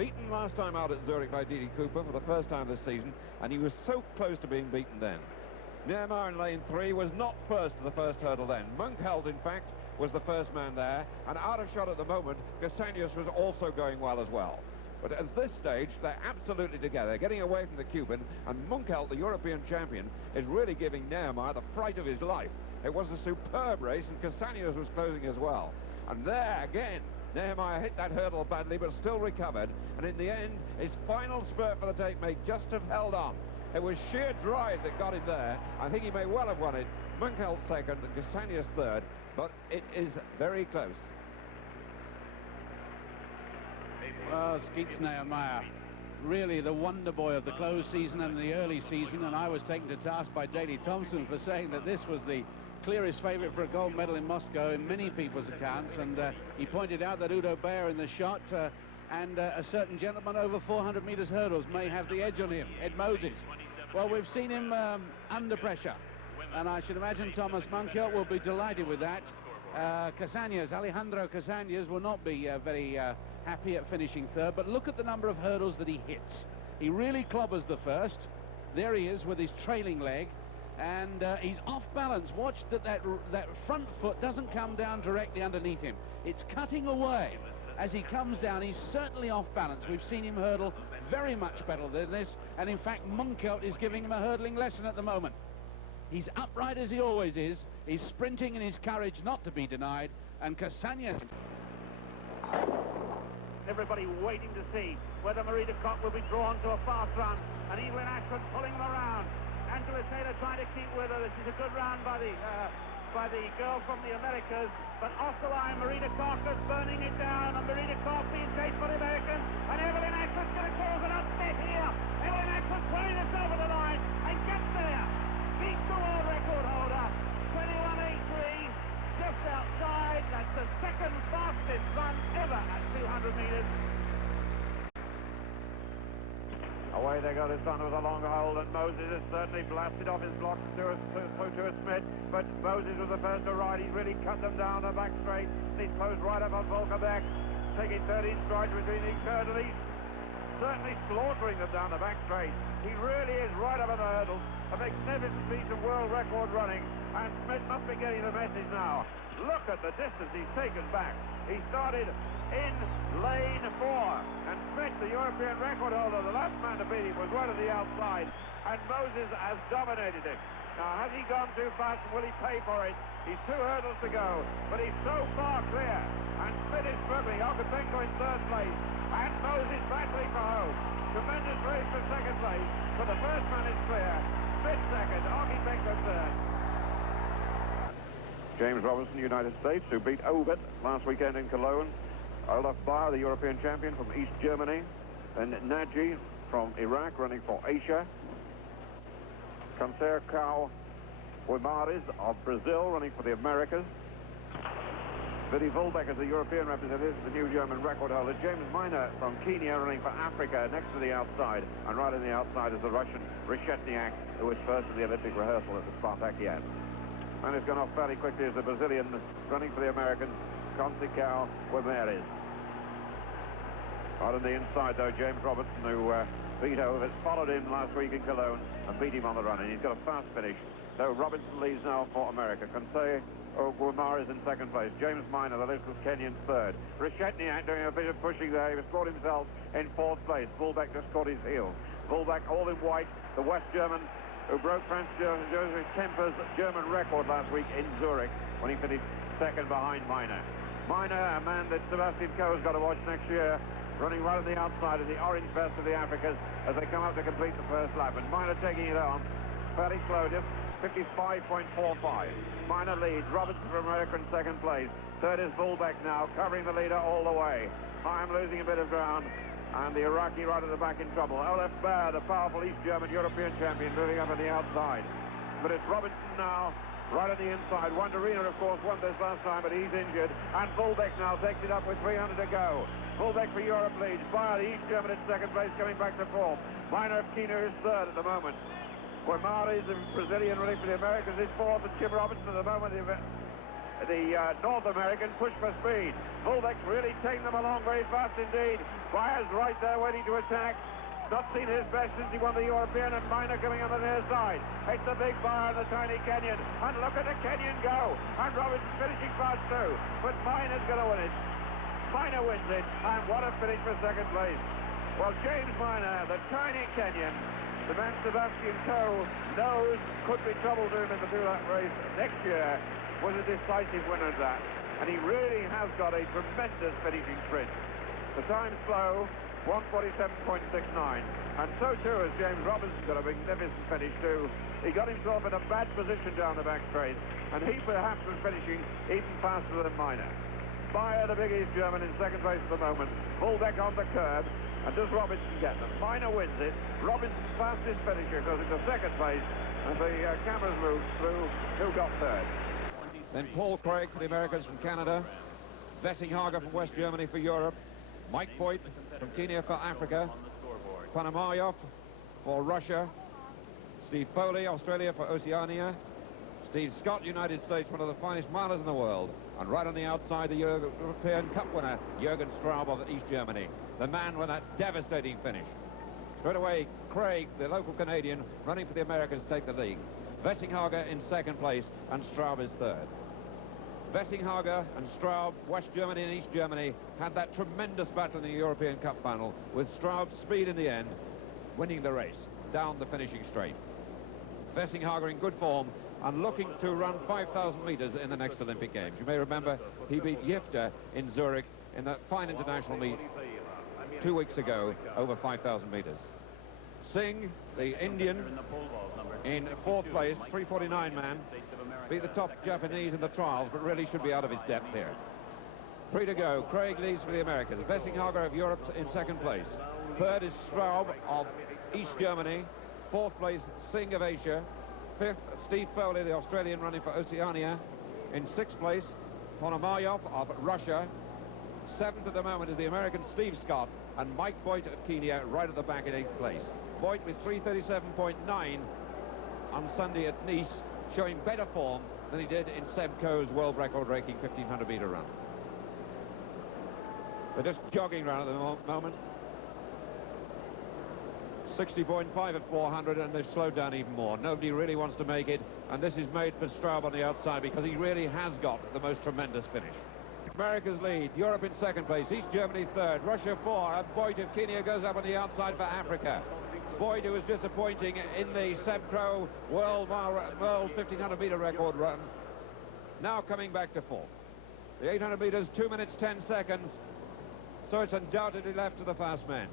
beaten last time out at Zurich by Didi Cooper for the first time this season, and he was so close to being beaten then. Neymar in lane 3 was not first to the first hurdle then. Munkeld, in fact, was the first man there, and out of shot at the moment, Cassanius was also going well as well. But at this stage, they're absolutely together, getting away from the Cuban, and Munkeld, the European champion, is really giving Neymar the fright of his life. It was a superb race, and Cassanius was closing as well. And there, again, Neymar hit that hurdle badly, but still recovered, and in the end, his final spurt for the tape may just have held on. It was sheer drive that got him there. I think he may well have won it. Munkeld second, and Cassanius third, but it is very close. Well, Skeets Neymar, really the wonder boy of the closed season and the early season, and I was taken to task by Daley Thompson for saying that this was the clearest favourite for a gold medal in Moscow in many people's accounts, and he pointed out that Udo Bayer in the shot and a certain gentleman over 400 metres hurdles may have the edge on him, Ed Moses. Well, we've seen him under pressure, and I should imagine Thomas Munkeld will be delighted with that. Alejandro Cassanias will not be very happy at finishing third, but look at the number of hurdles that he hits. He really clobbers the first. There he is with his trailing leg, and he's off balance. Watch that front foot doesn't come down directly underneath him. It's cutting away. As he comes down, he's certainly off balance. We've seen him hurdle very much better than this, and in fact Munkeld is giving him a hurdling lesson at the moment. He's upright as he always is. He's sprinting in his courage not to be denied, and Cassanias... Everybody waiting to see whether Marie de Kock will be drawn to a fast run, and Evelyn Ashford pulling them around. Angela Taylor trying to keep with her. This is a good round by the girl from the Americas, but off the line, Marie de Kock is burning it down, and Marie de Kock being chased by the Americans, and Evelyn Ashford's going to cause an upset here. Evelyn Ashford pulling this over the line and gets there. Beats the world record holder, 21.83, just outside. That's the second fastest run ever at 200 metres. Away they go, this one with a long hold, and Moses has certainly blasted off his blocks to a Smith, but Moses was the first to ride. He's really cut them down the back straight. He's closed right up on Volkerbeck, taking 13 strides between each hurdle. He's certainly slaughtering them down the back straight. He really is right up on the hurdles. A magnificent piece of world record running, and Smith must be getting the message now. Look at the distance he's taken back. He started in lane 4, and Smith, the European record holder, the last man to beat him, was right at the outside, and Moses has dominated him. Now, has he gone too fast, and will he pay for it? He's 2 hurdles to go, but he's so far clear, and Smith is struggling. Okapenko in 3rd place, and Moses battling for home. Tremendous race for 2nd place, but the first man is clear. Smith 2nd, Okapenko 3rd. James Robinson, United States, who beat Ovett last weekend in Cologne. Olaf Bayer, the European champion from East Germany. And Naji from Iraq, running for Asia. Conceição Guimarães of Brazil, running for the Americas. Willy Volbeck is the European representative, the new German record holder. James Miner from Kenya, running for Africa, next to the outside. And right on the outside is the Russian Reshetniak, who was first in the Olympic rehearsal at the Spartakiad. And it's gone off fairly quickly as the Brazilian running for the Americans, Conceição Guimarães. Out on the inside, though, James Robertson, who beat Ovett, followed him last week in Cologne and beat him on the run, and he's got a fast finish. So Robinson leads now for America. Conceição Guimarães in 2nd place. James Miner, the little Kenyan, 3rd. Reshetniak doing a bit of pushing there. He was caught himself in 4th place. Volbeck just caught his heels. Volbeck all in white, the West German, who broke Franz Josef Kemper's German record last week in Zurich when he finished 2nd behind Miner. Miner, a man that Sebastian Coe's got to watch next year, running right on the outside of the orange vest of the Africans as they come up to complete the first lap. And Miner taking it on fairly slow, just 55.45. Miner leads. Robertson from America in 2nd place. 3rd is Volbeck now, covering the leader all the way. Haim losing a bit of ground, and the Iraqi right at the back in trouble. Olaf Bayer, the powerful East German European champion, moving up on the outside. But it's Robertson now, right on the inside. Wanderina, of course, won this last time, but he's injured. And Volbeck now takes it up with 300 to go. Volbeck for Europe leads. Bayer, the East German, in 2nd place, coming back to 4th. Miner of Kenya is 3rd at the moment. Guimarães, the Brazilian, running for the Americans, is 4th, and Jim Robinson at the moment. North Americans push for speed. Fullbeck's really taken them along very fast indeed. Byers right there waiting to attack. Not seen his best since he won the European, and Minor coming on the near side. It's the big Byer and the tiny Kenyan. And look at the Kenyan go. And Robertson finishing fast too. But Minor's going to win it. Minor wins it. And what a finish for second place. Well, James Minor, the tiny Kenyan, the man Sebastian Coe knows could be trouble to him in the do-that race next year, was a decisive winner of that. And he really has got a tremendous finishing sprint. The time's slow. 1:47.69, and so too has James Robertson got a magnificent finish too. He got himself in a bad position down the back straight, and he perhaps was finishing even faster than Minor. Byer, the big East German, in second place at the moment. Fullbeck on the curb, and does Robertson get them? Minor wins it. Robertson's fastest finisher goes into second place, and the cameras move through who got third. Then Paul Craig for the Americans from Canada, Wessinghager from West Germany for Europe, Mike Boyd from Kenya for Africa, Panamayov for Russia, Steve Foley, Australia for Oceania, Steve Scott, United States, one of the finest milers in the world, and right on the outside, the European Cup winner, Jürgen Straub of East Germany, the man with that devastating finish. Straight away, Craig, the local Canadian, running for the Americans, take the lead. Wessinghager in second place, and Straub is third. Wessinghager and Straub, West Germany and East Germany, had that tremendous battle in the European Cup final, with Straub's speed in the end, winning the race down the finishing straight. Wessinghager in good form and looking to run 5,000 metres in the next Olympic Games. You may remember he beat Jifter in Zurich in that fine international meet 2 weeks ago over 5,000 metres. Singh, the Indian, in fourth place, 3:49 man, beat the top Japanese in the trials, but really should be out of his depth here. 3 to go. Craig leads for the Americans. Wessinghager of Europe in second place. Third is Straub of East Germany. Fourth place, Singh of Asia. Fifth, Steve Foley, the Australian, running for Oceania. In sixth place, Ponomaryov of Russia. Seventh at the moment is the American Steve Scott, and Mike Boyd of Kenya right at the back in eighth place. Boyd with 3:37.9 on Sunday at Nice, showing better form than he did in Seb Coe's world record-breaking 1,500-metre run. They're just jogging around at the moment. 60.5 at 400, and they've slowed down even more. Nobody really wants to make it, and this is made for Straub on the outside because he really has got the most tremendous finish. America's lead, Europe in second place, East Germany third, Russia 4, and Boyd of Kenya goes up on the outside for Africa. Boyd, who was disappointing in the Seb Coe world 1,500-metre record run, now coming back to fourth. The 800 metres, 2 minutes 10 seconds, so it's undoubtedly left to the fast men.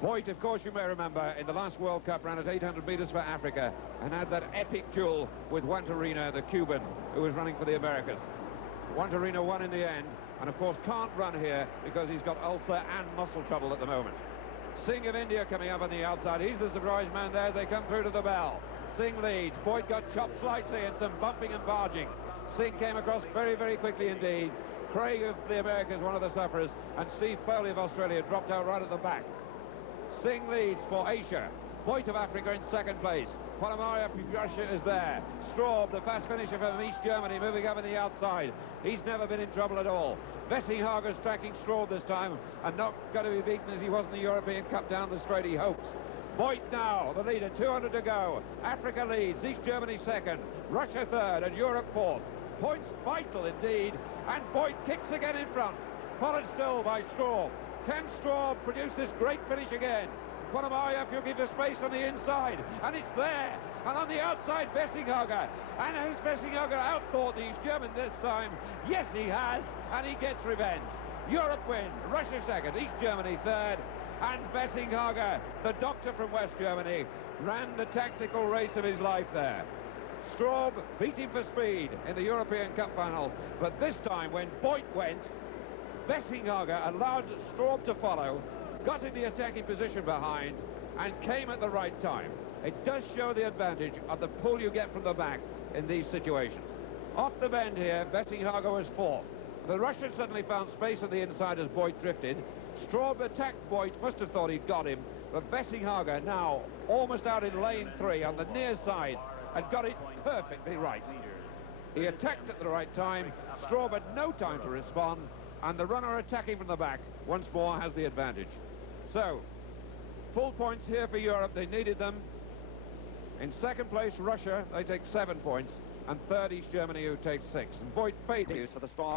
Boyd, of course, you may remember, in the last World Cup ran at 800 metres for Africa and had that epic duel with Wantarina, the Cuban, who was running for the Americas. Wantarina won in the end, and of course can't run here because he's got ulcer and muscle trouble at the moment. Singh of India coming up on the outside. He's the surprise man there as they come through to the bell. Singh leads. Boyd got chopped slightly and some bumping and barging. Singh came across very, very quickly indeed. Craig of the Americas, one of the sufferers, and Steve Foley of Australia dropped out right at the back. Singh leads for Asia. Boyd of Africa in second place. Ponomaryov of Russia is there. Straub, the fast finisher from East Germany, moving up on the outside. He's never been in trouble at all. Wessinghager's tracking Straub this time and not going to be beaten as he was in the European Cup down the straight, he hopes. Boyd now, the leader, 200 to go. Africa leads, East Germany second, Russia third, and Europe fourth. Points vital indeed, and Boyd kicks again in front, followed still by Straub. Can Straub produce this great finish again? Ponomaryov will give the space on the inside, and it's there. And on the outside, Wessinghager. And has Wessinghager outthought the East German this time? Yes, he has, and he gets revenge. Europe win, Russia second, East Germany third, and Wessinghager, the doctor from West Germany, ran the tactical race of his life there. Straub beat him for speed in the European Cup final, but this time when Boyd went, Wessinghager allowed Straub to follow, got in the attacking position behind, and came at the right time. It does show the advantage of the pull you get from the back in these situations. Off the bend here, Wessinghager was fourth. The Russian suddenly found space on the inside as Boyd drifted. Straub attacked Boyd, must have thought he'd got him, but Wessinghager now almost out in lane 3 on the near side had got it perfectly right. He attacked at the right time, Straub had no time to respond, and the runner attacking from the back once more has the advantage. So, full points here for Europe, they needed them. In second place, Russia, they take 7 points, and third, East Germany, who takes 6. And Voigt Fate is for the start.